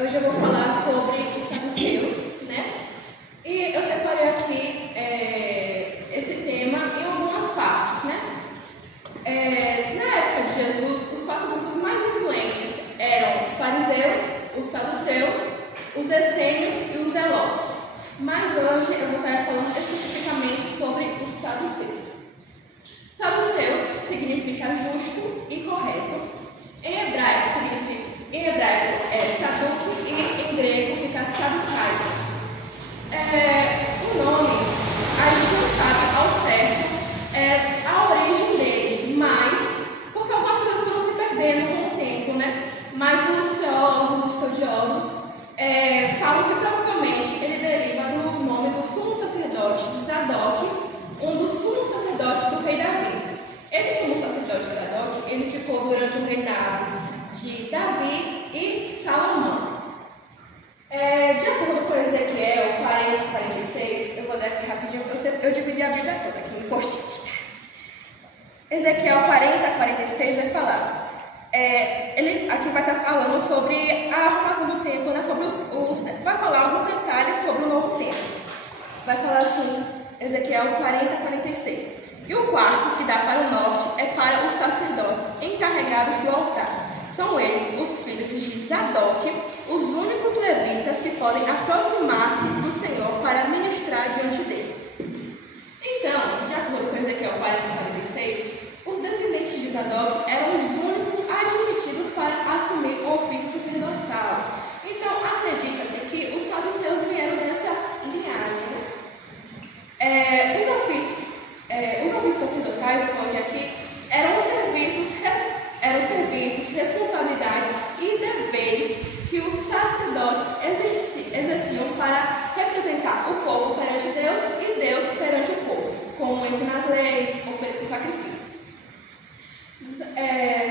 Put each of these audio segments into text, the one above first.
Hoje eu vou falar sobre os saduceus, né? E eu separei aqui esse tema em algumas partes, né? Na época de Jesus, os 4 grupos mais influentes eram os fariseus, os saduceus, os essênios e os zelotes. Mas hoje eu vou estar falando especificamente sobre os saduceus. Saduceus significa justo e correto. Em hebraico é saduk e em grego fica sadukais. O nome a gente não sabe ao certo a origem deles, mas porque algumas coisas foram se perdendo com o tempo, né? Mas os teólogos, os estudiosos falam que provavelmente ele deriva do nome do sumo sacerdote Zadok, um dos sumos sacerdotes do rei Davi. Esse sumo sacerdote Zadok, ele ficou durante o reinado de Davi e Salomão. De acordo com Ezequiel 40:46, eu vou ler aqui rapidinho, eu dividi a Bíblia toda aqui em post-it. Ezequiel 40:46 vai falar. Ele aqui vai estar falando sobre a arrumação do templo, né? Vai falar alguns detalhes sobre o novo templo. Vai falar assim, Ezequiel 40:46. E o quarto, que dá para o norte, é para os sacerdotes encarregados do altar. São eles os filhos de Zadok, os únicos levitas que podem aproximar-se do Senhor para ministrar diante dele. Então, de acordo com Ezequiel 40:46, os descendentes de Zadok eram os únicos admitidos para assumir o ofício sacerdotal. Então, acredita-se que os saduceus vieram dessa linhagem. Os ofícios sacerdotais, eu coloquei aqui, eram serviços, responsabilidades e deveres que os sacerdotes exerciam para representar o povo perante Deus e Deus perante o povo, como ensinar as leis, oferecer sacrifícios.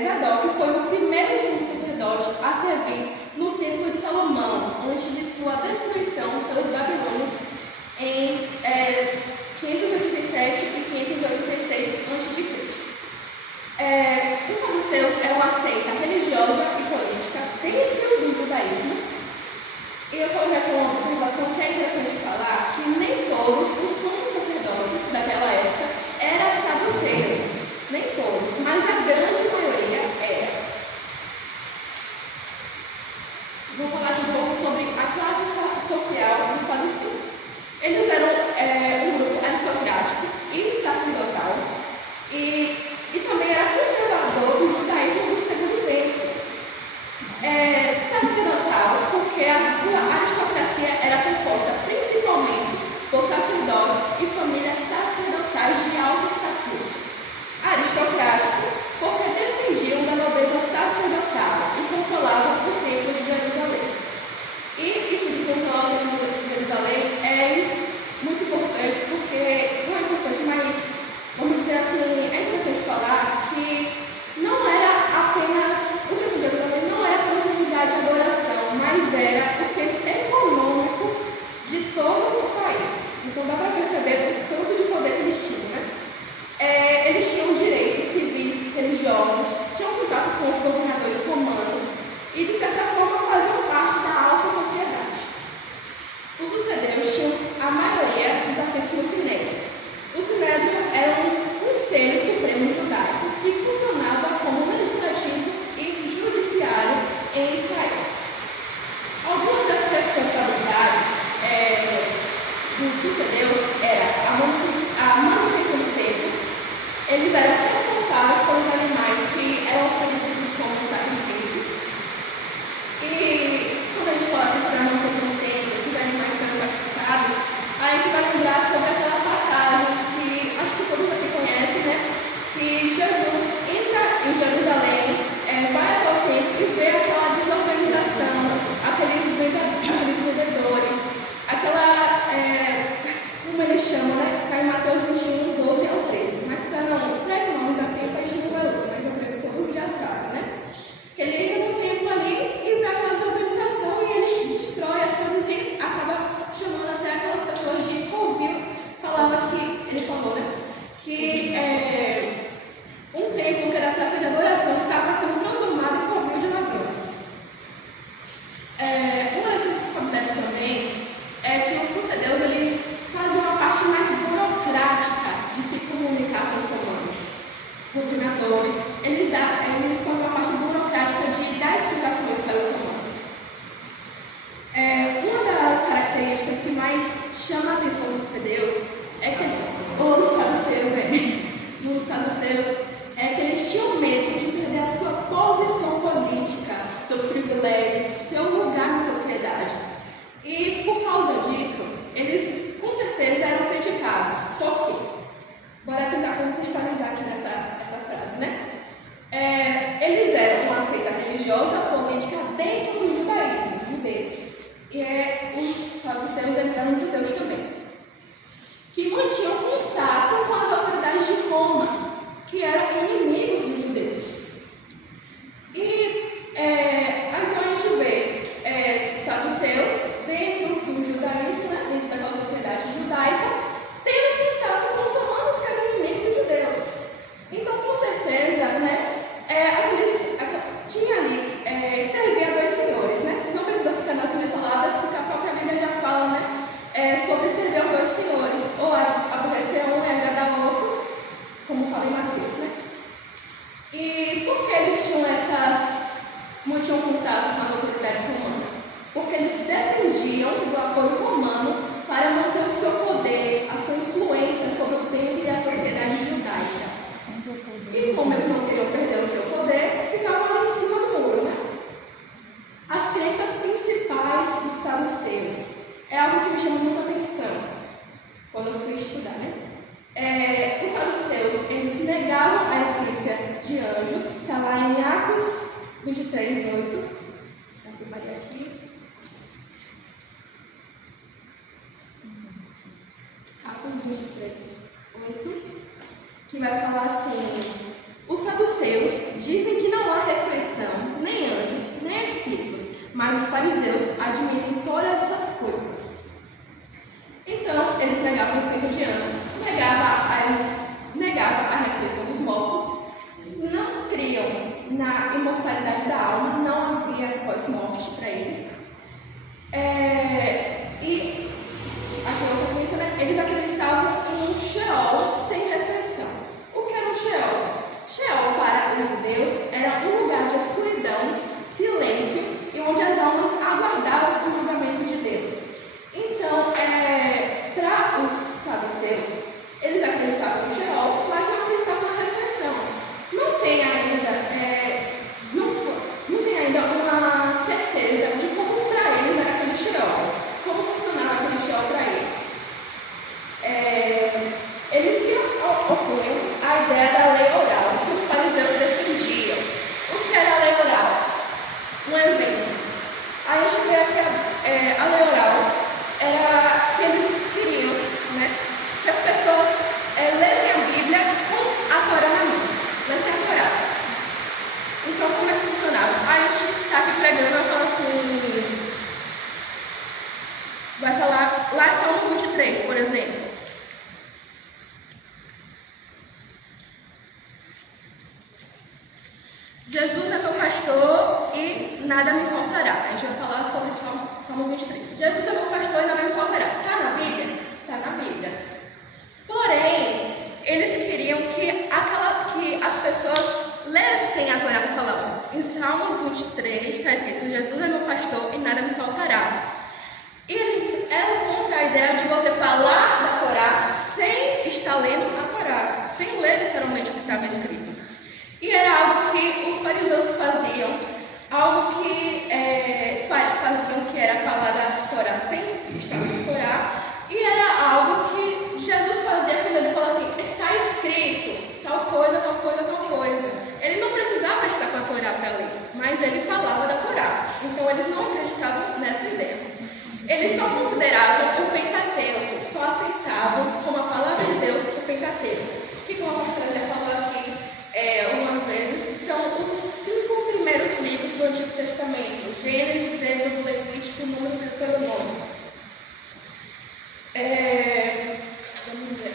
Zadok foi o primeiro sumo sacerdote a servir no templo de Salomão, antes de sua destruição pelos babilônios em 587 e 586 a.C. Os saduceus eram uma seita religiosa e política dentro do judaísmo. E eu coloquei aqui uma observação que é interessante falar, que nem todos os sumos sacerdotes daquela época eram saduceus. Nem todos, mas a grande maioria era. Vou falar um pouco sobre a classe social dos saduceus. Eles eram um grupo aristocrático e sacerdotal e também era conservador do judaísmo do segundo tempo. Sacerdotal porque a sua aristocracia era composta principalmente por sacerdotes e famílias sacerdotais de alta estatura. Aristocrático porque descendiam da nobreza sacerdotal e controlavam o templo de Jerusalém. E isso de controlar o templo de Jerusalém é muito importante porque, não é importante, mas vamos dizer assim, é interessante falar que não era apenas, o templo de Jerusalém não era apenas uma unidade de adoração, mas era o centro econômico de todo o país. Então dá para perceber o tanto de poder que eles tinham, né? Eles tinham direitos civis, religiosos, tinham contato com os governadores romanos e, de certa forma, faziam parte da alta sociedade. Os sucedeuros tinham a maioria dos assentos no Sinédrio. O Sinédrio era um conselho supremo judaico que funcionava como legislativo e judiciário em Israel. Algumas das responsabilidades dos sucedeuros era a manutenção do templo. Eles eram responsáveis pelos animais que eram oferecidos como sacrifício. E quando a gente fala assim sobre a manutenção do templo, esses animais sendo sacrificados, a gente vai lembrar sobre aquela passagem que acho que todos aqui conhecem, né? Que Jesus entra em Jerusalém, vai até o templo e vê aquela desorganização, aqueles vendedores, como eles chamam, né? Está em Mateus 21, 12 ao 13. Mas para economizar tempo, a gente não vai ler, mas eu creio que todos já sabem, né? Que ele entra no templo ali e vê aquela desorganização e ele destrói as coisas e acaba chamando até aquelas pessoas de covil. Ele falou, né? Que um templo que era praça de adoração estava sendo transformado em covil de ladrões. os saduceus. É algo que me chama muita atenção quando eu fui estudar, né? Os saduceus, eles negavam a existência de anjos. Está lá em Atos 23, 8. Vou separar aqui. Atos 23, 8. Que vai falar assim: os saduceus dizem que não há ressurreição, nem anjos, nem espíritos, mas os fariseus admitem todas essas coisas. Então, eles negavam a existência de anjos, negavam a ressurreição dos mortos, não criam na imortalidade da alma, não havia pós-morte para eles. E, aqui é outra coisa, né? Eles acreditavam em um Sheol sem ressurreição. O que era um Sheol? Sheol, para os judeus, era um lugar de escuridão, silêncio e onde as almas aguardavam o julgamento de Deus. Então, para os saduceus, eles acreditavam no Sheol, mas não acreditavam na ressurreição. Não tem ainda uma certeza de como para eles era aquele Sheol, como funcionava aquele Sheol para eles. Eles se opunham à ideia da lei oral, que os fariseus defendiam. O que era a lei oral? Um exemplo. A gente vê aqui a lei oral era que eles queriam, né, que as pessoas lessem a Bíblia com a Torá na mão, lessem a Torá. Então, como é que funcionava? A gente está aqui pregando, vai falar assim, vai falar lá em Salmos 23, por exemplo. Jesus é meu pastor e nada me faltará. A gente vai falar sobre Salmos 23. Jesus é meu pastor e nada me faltará. Está na Bíblia? Está na Bíblia. Porém, eles queriam que as pessoas lessem a Torá para falar. Em Salmos 23 está escrito: Jesus é meu pastor e nada me faltará. E eles eram contra a ideia de você falar da Torá sem estar lendo a Torá, sem ler literalmente o que estava escrito. E era algo que os fariseus faziam, algo que faziam que era falar da Torá sem estar na Torá, e era algo que Jesus fazia quando ele falou assim: está escrito tal coisa, tal coisa, tal coisa. Ele não precisava estar com a Torá para ler, mas ele falava da Torá. Então eles não acreditavam nessa ideia. Eles só consideravam o Pentateuco, só aceitavam como a palavra de Deus o Pentateuco, que, como a pastora já falou aqui algumas vezes, são os 5 primeiros livros do Antigo Testamento: Gênesis, Êxodo, Levítico, Números e Deuteronômio. Vamos ver.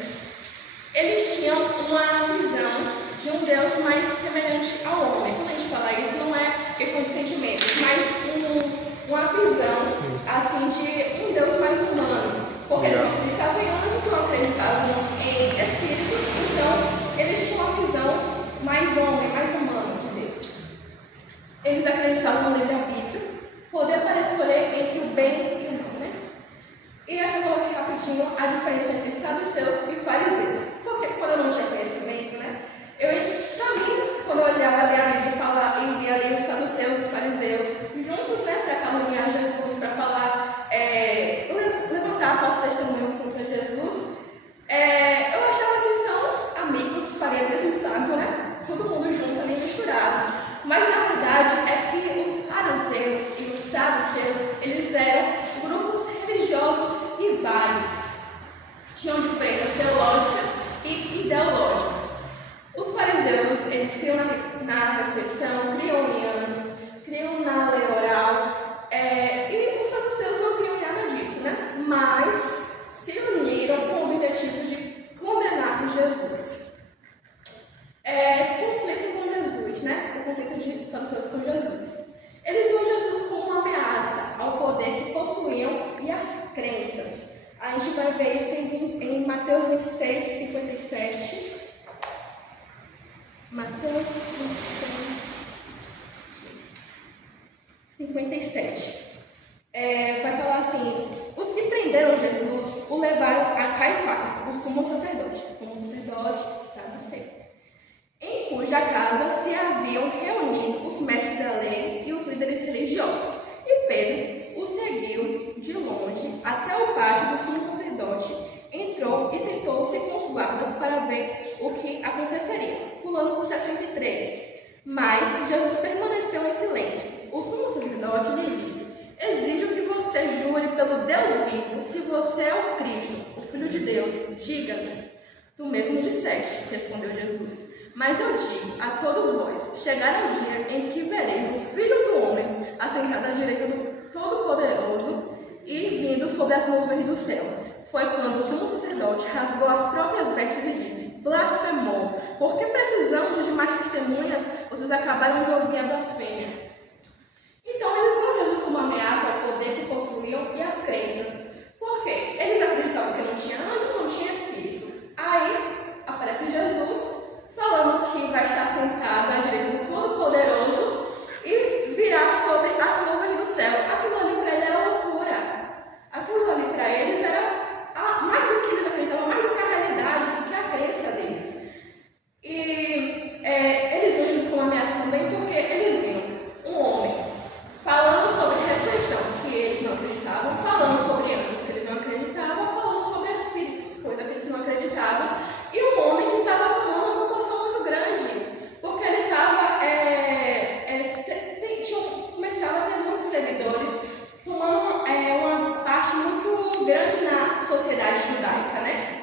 Eles tinham uma visão de um Deus mais semelhante ao homem. Quando a gente fala isso, não é questão de sentimentos, mas uma visão assim de um Deus mais humano. Porque eles não acreditavam em anjos, não acreditavam em espíritos, então eles tinham uma visão mais homem, mais humano de Deus. Eles acreditavam no livre-arbítrio, poder para escolher entre o bem e o mal, né? E aqui eu coloquei rapidinho a diferença entre saduceus e fariseus. Porque quando eu não tinha conhecimento, né? Também, quando eu olhava ali a Bíblia e via ali os saduceus e os fariseus juntos, né? Para caluniar Jesus, para falar, levantar falso testemunho contra Jesus, eu achava assim, são amigos, farinha desse saco, né? Todo mundo junto ali misturado. Mas na verdade é que os fariseus e os saduceus, eles eram grupos religiosos rivais. Tinham diferenças teológicas e ideológicas. Os fariseus, eles criam na ressurreição, criam em anjos, criam na lei oral, e os saduceus não criam em nada disso, né? Mas se uniram com o objetivo de condenar Jesus. Conflito com Jesus, né? O conflito de saduceus com Jesus. Eles viam Jesus como uma ameaça ao poder que possuíam e às crenças. A gente vai ver isso em Mateus 26, 57. Mateus 26, 57. Vai falar assim: os que prenderam Jesus o levaram a Caifás, o sumo sacerdote, saduceu, em cuja casa se haviam reunido os mestres da lei e os líderes religiosos. E Pedro o seguiu pelo Deus vivo, se você é o Cristo, o Filho de Deus, diga-nos. Tu mesmo disseste, respondeu Jesus. Mas eu digo a todos vós, chegará o dia em que vereis o Filho do Homem assentado à direita do Todo-Poderoso e vindo sobre as nuvens do céu. Foi quando o sumo sacerdote rasgou as próprias vestes e disse: blasfemou, porque precisamos de mais testemunhas, vocês acabaram de ouvir a blasfêmia. Então eles viram Jesus como ameaça ao poder que possuíam e às crenças. Por quê? Eles acreditavam que não tinha anjos, não tinha espírito. Aí aparece Jesus falando que vai estar sentado à direita do Todo-Poderoso e virá sobre as nuvens do céu. Aquilo ali para eles era loucura. Aquilo ali para eles era mais do que eles acreditavam, mais do que a realidade, do que a crença deles. E eles viram isso como ameaça também porque eles viram um homem falando sobre ressurreição, que eles não acreditavam, falando sobre anjos, que eles não acreditavam, falando sobre espíritos, coisa que eles não acreditavam, e um homem que estava tomando uma proporção muito grande, porque ele estava, começava a ter muitos seguidores, tomando uma parte muito grande na sociedade judaica, né?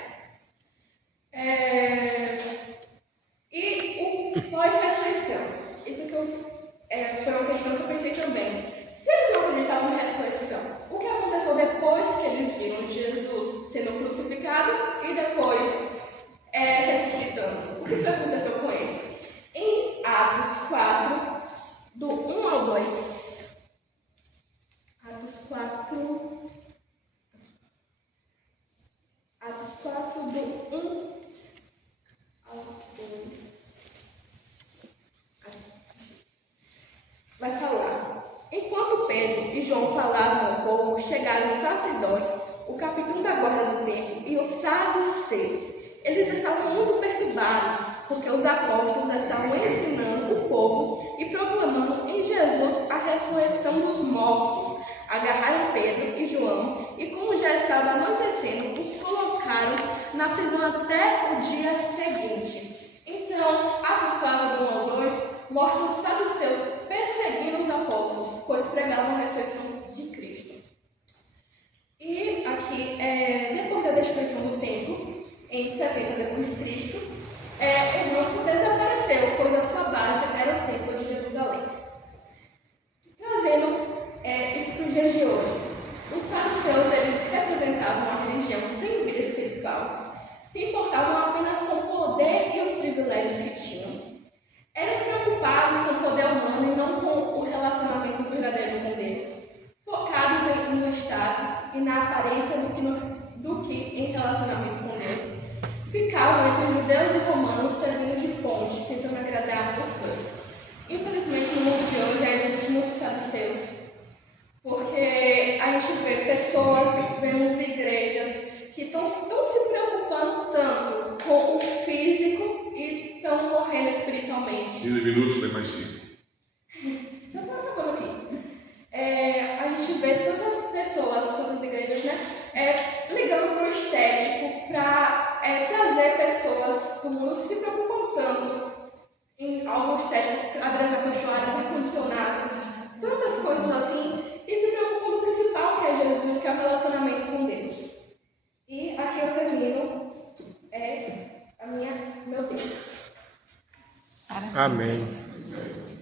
E o pós-ressurreição, isso que foi uma questão que eu pensei também. Se eles não acreditavam na ressurreição, o que aconteceu depois que eles viram Jesus sendo crucificado e depois ressuscitando? O que aconteceu com eles? Em Atos 4, do 1 ao 2. Atos 4, do 1 ao 2. Vai falar. Enquanto Pedro e João falavam ao povo, chegaram os sacerdotes, o capitão da guarda do templo e os saduceus. Eles estavam muito perturbados, porque os apóstolos estavam ensinando o povo e proclamando em Jesus a ressurreição dos mortos. Agarraram Pedro e João e, como já estava anoitecendo, os colocaram na prisão até o dia seguinte. Então, Atos 4, do 1 ao 2, mostra os saduceus perseguindo os apóstolos, pois pregavam a ressurreição de Cristo. E aqui, depois da destruição do templo, em 70 depois de Cristo, o grupo desapareceu, pois a sua base era o templo de Jerusalém. Trazendo isso para os dias de hoje, os saduceus eles representavam uma religião sem vida espiritual, se importavam apenas com o poder e os privilégios que tinham. Eram preocupados com o poder humano e não com o relacionamento verdadeiro com Deus, focados no status e na aparência do que em relacionamento com Deus. Ficavam entre judeus e romanos servindo de ponte, tentando agradar os dois. Infelizmente, no mundo de hoje, existe muitos saduceus, porque a gente vê pessoas, vemos igrejas que estão se preocupando tanto com o físico e estão morrendo espiritualmente. 15 minutos, tem mais 5. Já estou acabando aqui. A gente vê tantas pessoas, tantas igrejas, né, ligando para o estético, para trazer pessoas do mundo se preocupam tanto em algo estético, atrás da cachoeira, ar-condicionado, tantas coisas assim, e se preocupam no principal, que é Jesus, que é o relacionamento com Deus. E aqui eu termino meu tempo. Amém.